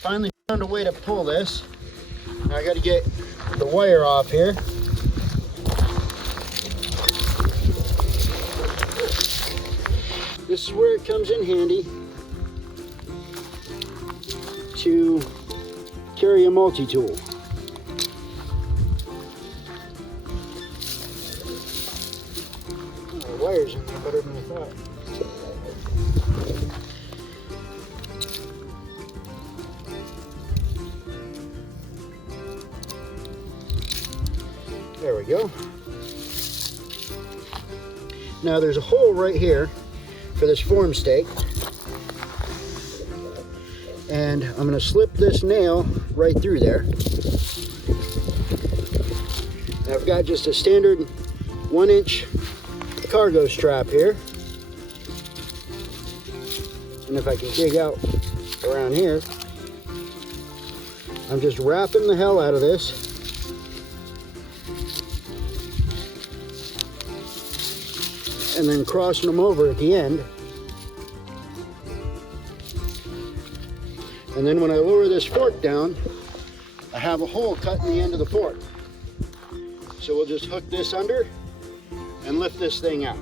Finally found a way to pull this. Now I got to get the wire off here. This is where it comes in handy to carry a multi-tool. Oh, the wire's in there better than I thought. There we go. Now there's a hole right here for this form stake. And I'm going to slip this nail right through there. And I've got just a standard 1-inch cargo strap here. And if I can dig out around here, I'm just wrapping the hell out of this. And then crossing them over at the end. And then when I lower this fork down, I have a hole cut in the end of the fork. So we'll just hook this under and lift this thing out.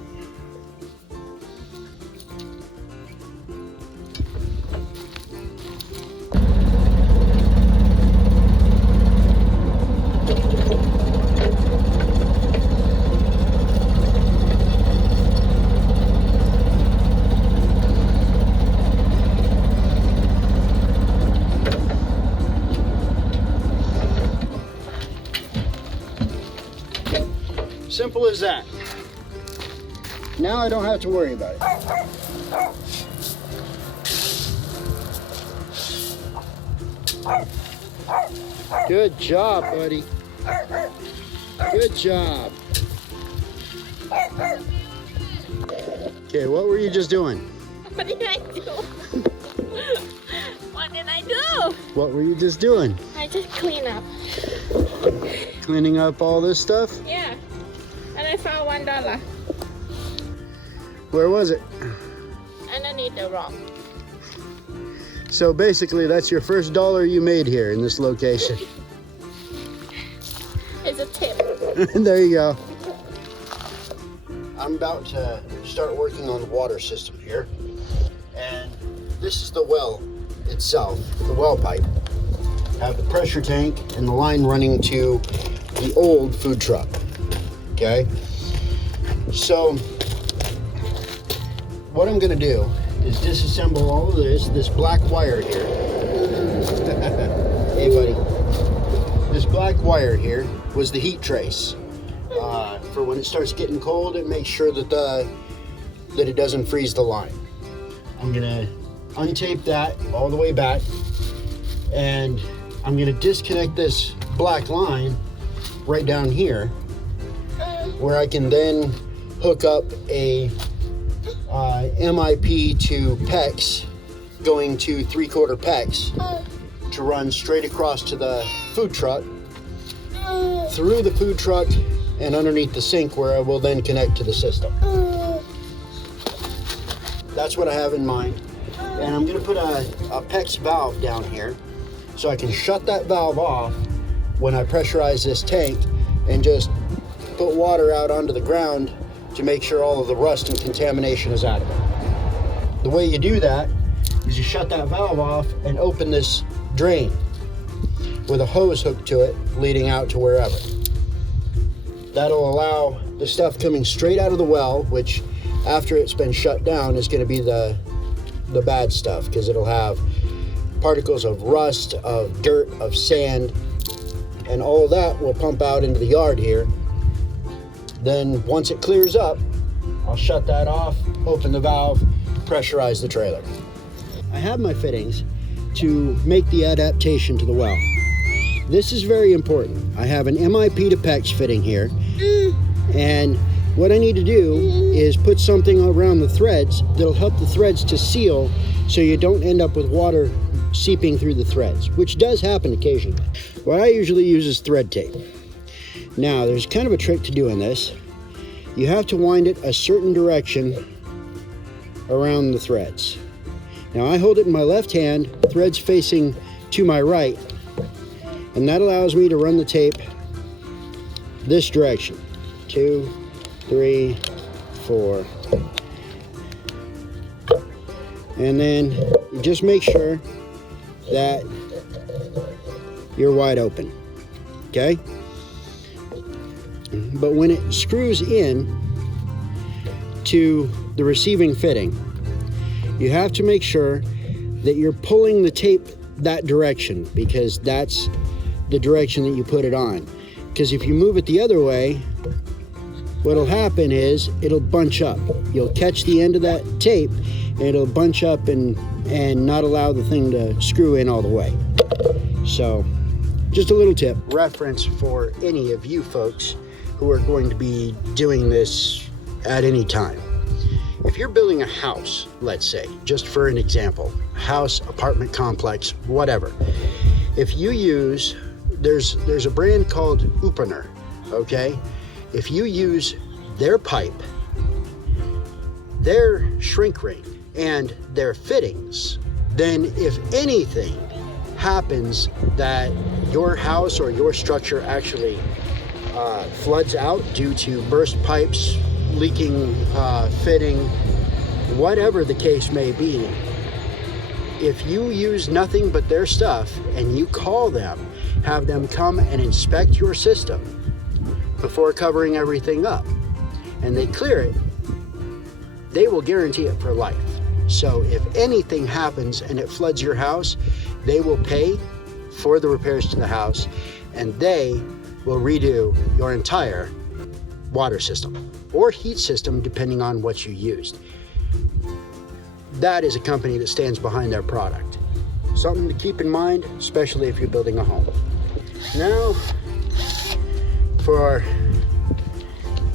Simple as that. Now I don't have to worry about it. Good job, buddy. Good job. Okay, what were you just doing? What did I do? What did I do? What were you just doing? I just clean up. Cleaning up all this stuff? Yeah. And I found $1 Where was it? underneath the rock. So basically that's your first dollar you made here in this location. It's a tip. There you go. I'm about to start working on the water system here. And this is the well itself, the well pipe. I have the pressure tank and the line running to the old food truck. Okay? So what I'm gonna do is disassemble all of this black wire here. Hey buddy. This black wire here was the heat trace. For when it starts getting cold, it makes sure that it doesn't freeze the line. I'm gonna untape that all the way back, and I'm gonna disconnect this black line right down here, where I can then hook up a MIP to PEX, going to 3/4 PEX, to run straight across to the food truck, through the food truck, and underneath the sink, where I will then connect to the system. That's what I have in mind. And I'm gonna put a PEX valve down here, so I can shut that valve off when I pressurize this tank and just put water out onto the ground to make sure all of the rust and contamination is out of it. The way you do that is you shut that valve off and open this drain with a hose hooked to it leading out to wherever. That'll allow the stuff coming straight out of the well, which after it's been shut down is going to be the bad stuff, because it'll have particles of rust, of dirt, of sand, and all of that will pump out into the yard here. Then once it clears up, I'll shut that off, open the valve, pressurize the trailer. I have my fittings to make the adaptation to the well. This is very important. I have an MIP to PEX fitting here, and what I need to do is put something around the threads that'll help the threads to seal, so you don't end up with water seeping through the threads, which does happen occasionally. What I usually use is thread tape. Now, there's kind of a trick to doing this. You have to wind it a certain direction around the threads. Now, I hold it in my left hand, threads facing to my right, and that allows me to run the tape this direction. 2, 3, 4. And then you just make sure that you're wide open, okay? But when it screws in to the receiving fitting, you have to make sure that you're pulling the tape that direction, because that's the direction that you put it on. Because if you move it the other way, what'll happen is it'll bunch up. You'll catch the end of that tape and it'll bunch up and not allow the thing to screw in all the way. So just a little tip, reference for any of you folks who are going to be doing this at any time. If you're building a house, let's say, just for an example, house, apartment complex, whatever. If you use, there's a brand called Upener, okay? If you use their pipe, their shrink ring, and their fittings, then if anything happens that your house or your structure actually floods out due to burst pipes, leaking fitting, whatever the case may be, if you use nothing but their stuff and you call them, have them come and inspect your system before covering everything up, and they clear it, they will guarantee it for life. So if anything happens and it floods your house, they will pay for the repairs to the house, and they will redo your entire water system or heat system, depending on what you used. That is a company that stands behind their product. Something to keep in mind, especially if you're building a home. Now, for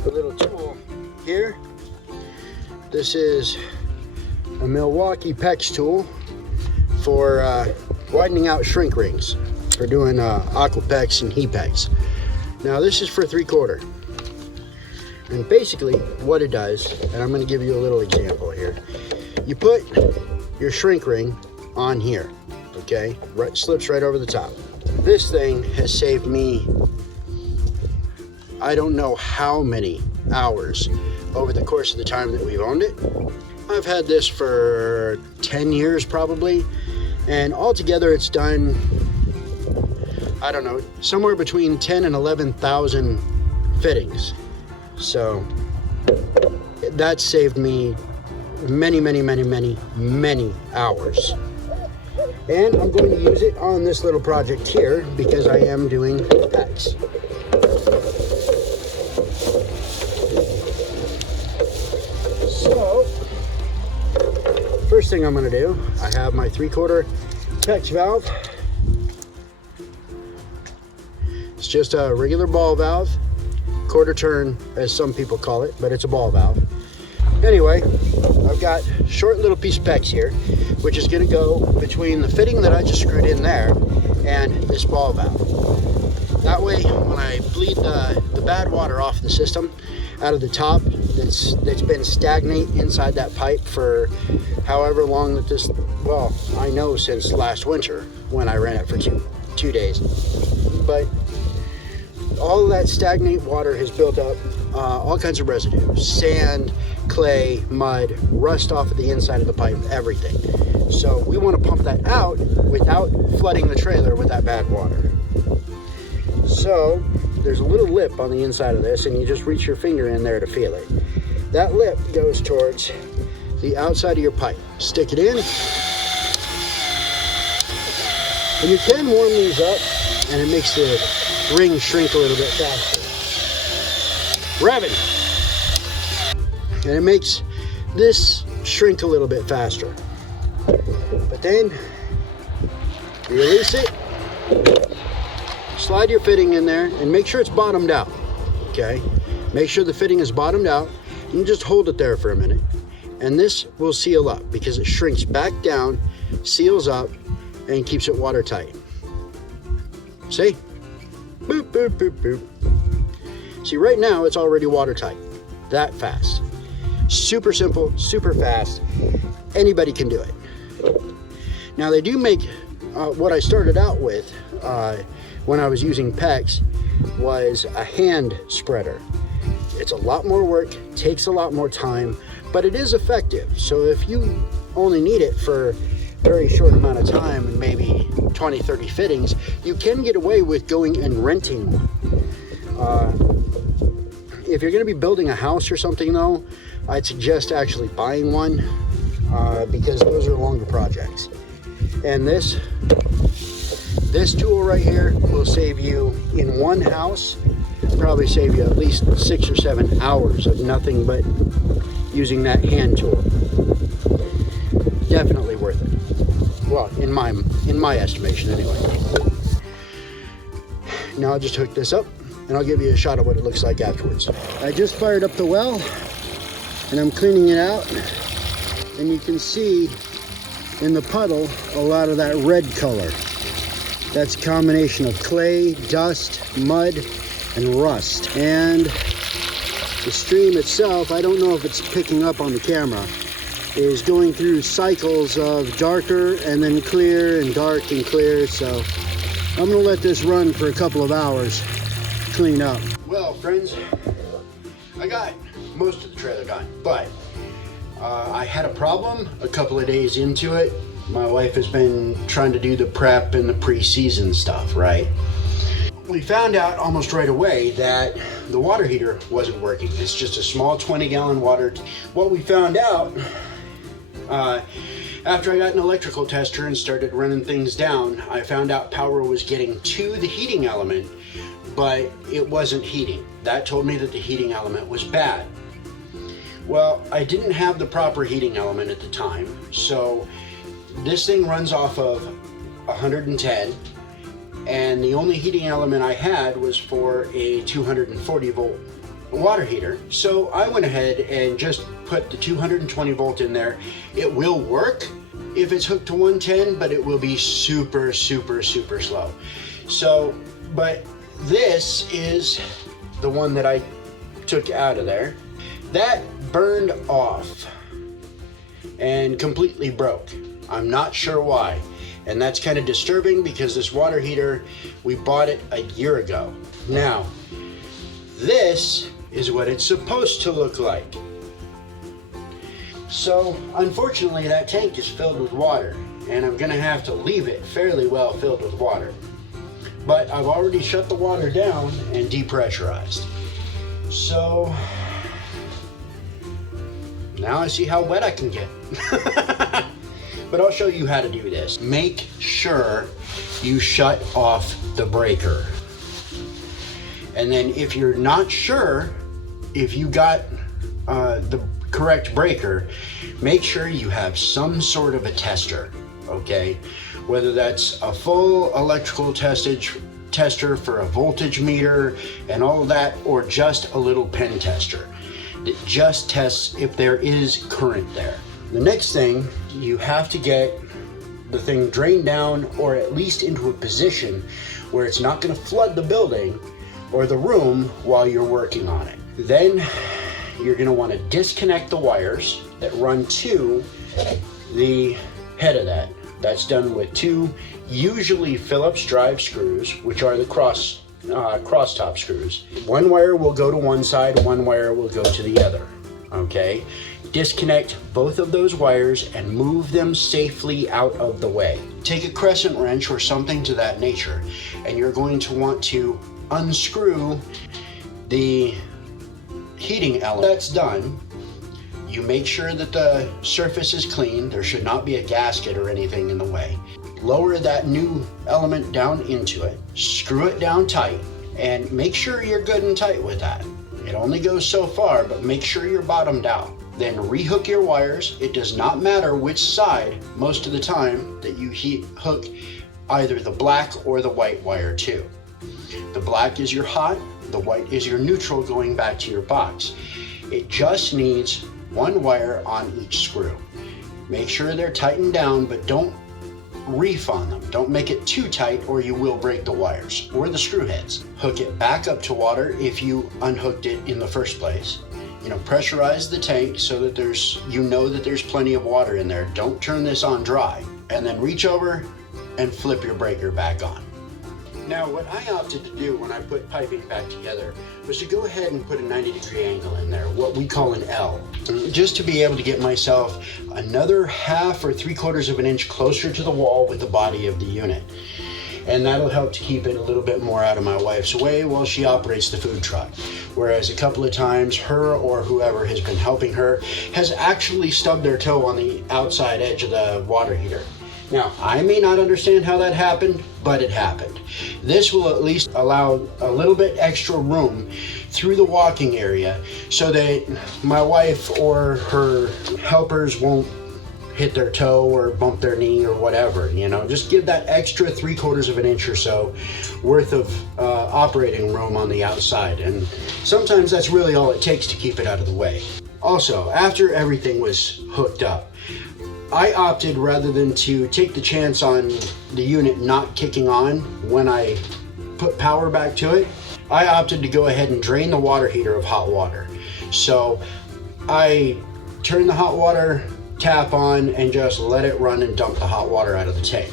a little tool here. This is a Milwaukee PEX tool for widening out shrink rings, for doing Aquapex and Hepex. Now this is for 3/4. And basically what it does, and I'm going to give you a little example here. You put your shrink ring on here, okay? Right, slips right over the top. This thing has saved me, I don't know how many hours over the course of the time that we've owned it. I've had this for 10 years probably, and altogether it's done, I don't know, somewhere between 10 and 11,000 fittings. So that saved me many hours. And I'm going to use it on this little project here because I am doing PEX. So, first thing I'm going to do, I have my 3/4 PEX valve. It's just a regular ball valve, quarter turn as some people call it, but it's a ball valve. Anyway, I've got a short little piece of PEX here, which is going to go between the fitting that I just screwed in there and this ball valve. That way, when I bleed the bad water off the system out of the top that's been stagnant inside that pipe for however long that this, well, I know since last winter when I ran it for two days. But all of that stagnant water has built up all kinds of residue, sand, clay, mud, rust off of the inside of the pipe, everything. So we want to pump that out without flooding the trailer with that bad water. So there's a little lip on the inside of this, and you just reach your finger in there to feel it. That lip goes towards the outside of your pipe. Stick it in, and you can warm these up, and it makes the ring shrink a little bit faster. Revving. And it makes this shrink a little bit faster. But then you release it, slide your fitting in there, and make sure it's bottomed out. Okay? Make sure the fitting is bottomed out, and just hold it there for a minute. And this will seal up because it shrinks back down, seals up, and keeps it watertight. See? Boop, boop, boop, boop. See, right now it's already watertight. That fast. Super simple, super fast. Anybody can do it. Now they do make what I started out with when I was using PEX was a hand spreader. It's a lot more work, takes a lot more time, but it is effective. So if you only need it for a very short amount of time and maybe 20, 30 fittings, you can get away with going and renting one. If you're going to be building a house or something though, I'd suggest actually buying one because those are longer projects. And this tool right here will save you in one house, probably save you at least 6 or 7 hours of nothing but using that hand tool. Definitely worth it. Well, in my estimation anyway. Now I'll just hook this up and I'll give you a shot of what it looks like afterwards. I just fired up the well and I'm cleaning it out, and you can see in the puddle a lot of that red color. That's a combination of clay, dust, mud, and rust. And the stream itself, I don't know if it's picking up on the camera, is going through cycles of darker and then clear and dark and clear. So I'm gonna let this run for a couple of hours, clean up. Well, friends, I got most of the trailer done, but I had a problem a couple of days into it. My wife has been trying to do the prep and the pre-season stuff, right? We found out almost right away that the water heater wasn't working. It's just a small 20-gallon water. What we found out after I got an electrical tester and started running things down, I found out power was getting to the heating element, but it wasn't heating. That told me that the heating element was bad. Well, I didn't have the proper heating element at the time, so this thing runs off of 110, and the only heating element I had was for a 240 volt water heater. So I went ahead and just put the 220 volt in there. It will work if it's hooked to 110, but it will be super, super, super slow. So, but this is the one that I took out of there. That burned off and completely broke. I'm not sure why. And that's kind of disturbing because this water heater, we bought it a year ago. Now, this is what it's supposed to look like. So, unfortunately, that tank is filled with water, and I'm gonna have to leave it fairly well filled with water. But I've already shut the water down and depressurized. So, now I see how wet I can get. But I'll show you how to do this. Make sure you shut off the breaker. And then if you're not sure if you got the correct breaker, make sure you have some sort of a tester, okay? Whether that's a full electrical tester for a voltage meter and all of that, or just a little pen tester that just tests if there is current there. The next thing, you have to get the thing drained down, or at least into a position where it's not going to flood the building or the room while you're working on it. Then you're going to want to disconnect the wires that run to the head of that. That's done with 2 usually Phillips drive screws, which are the cross top screws. One wire will go to one side, one wire will go to the other, okay? Disconnect both of those wires and move them safely out of the way. Take a crescent wrench or something to that nature, and you're going to want to unscrew the heating element. That's done, you make sure that the surface is clean. There should not be a gasket or anything in the way. Lower that new element down into it, screw it down tight, and make sure you're good and tight with that. It only goes so far, but make sure you're bottomed out. Then rehook your wires. It does not matter which side most of the time that you hook either the black or the white wire to. The black is your hot, the white is your neutral going back to your box. It just needs one wire on each screw. Make sure they're tightened down, but don't reef on them. Don't make it too tight or you will break the wires or the screw heads. Hook it back up to water if you unhooked it in the first place. Pressurize the tank so that there's plenty of water in there. Don't turn this on dry. And then reach over and flip your breaker back on. Now, what I opted to do when I put piping back together was to go ahead and put a 90-degree angle in there, what we call an L, just to be able to get myself another 1/2 or 3/4 of an inch closer to the wall with the body of the unit. And that'll help to keep it a little bit more out of my wife's way while she operates the food truck. Whereas a couple of times, her or whoever has been helping her has actually stubbed their toe on the outside edge of the water heater. Now, I may not understand how that happened, but it happened. This will at least allow a little bit extra room through the walking area so that my wife or her helpers won't hit their toe or bump their knee or whatever, you know. Just give that extra 3/4 of an inch or so worth of operating room on the outside. And sometimes that's really all it takes to keep it out of the way. Also, after everything was hooked up, I opted, rather than to take the chance on the unit not kicking on when I put power back to it, I opted to go ahead and drain the water heater of hot water. So I turned the hot water tap on and just let it run and dump the hot water out of the tank.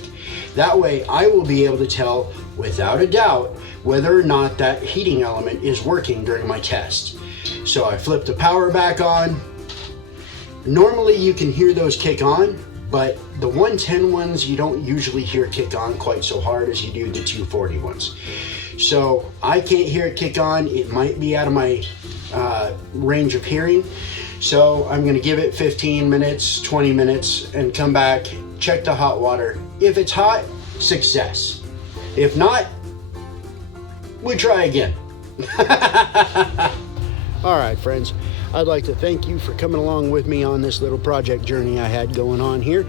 That way I will be able to tell without a doubt whether or not that heating element is working during my test. So I flipped the power back on. Normally you can hear those kick on, but the 110 ones you don't usually hear kick on quite so hard as you do the 240 ones. So I can't hear it kick on. It might be out of my range of hearing. So I'm gonna give it 15 minutes, 20 minutes, and come back, check the hot water. If it's hot, success. If not, we try again. All right, friends, I'd like to thank you for coming along with me on this little project journey I had going on here.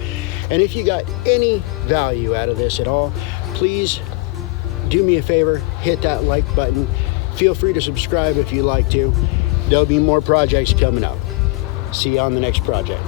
And if you got any value out of this at all, please do me a favor, hit that like button. Feel free to subscribe if you'd like to. There'll be more projects coming up. See you on the next project.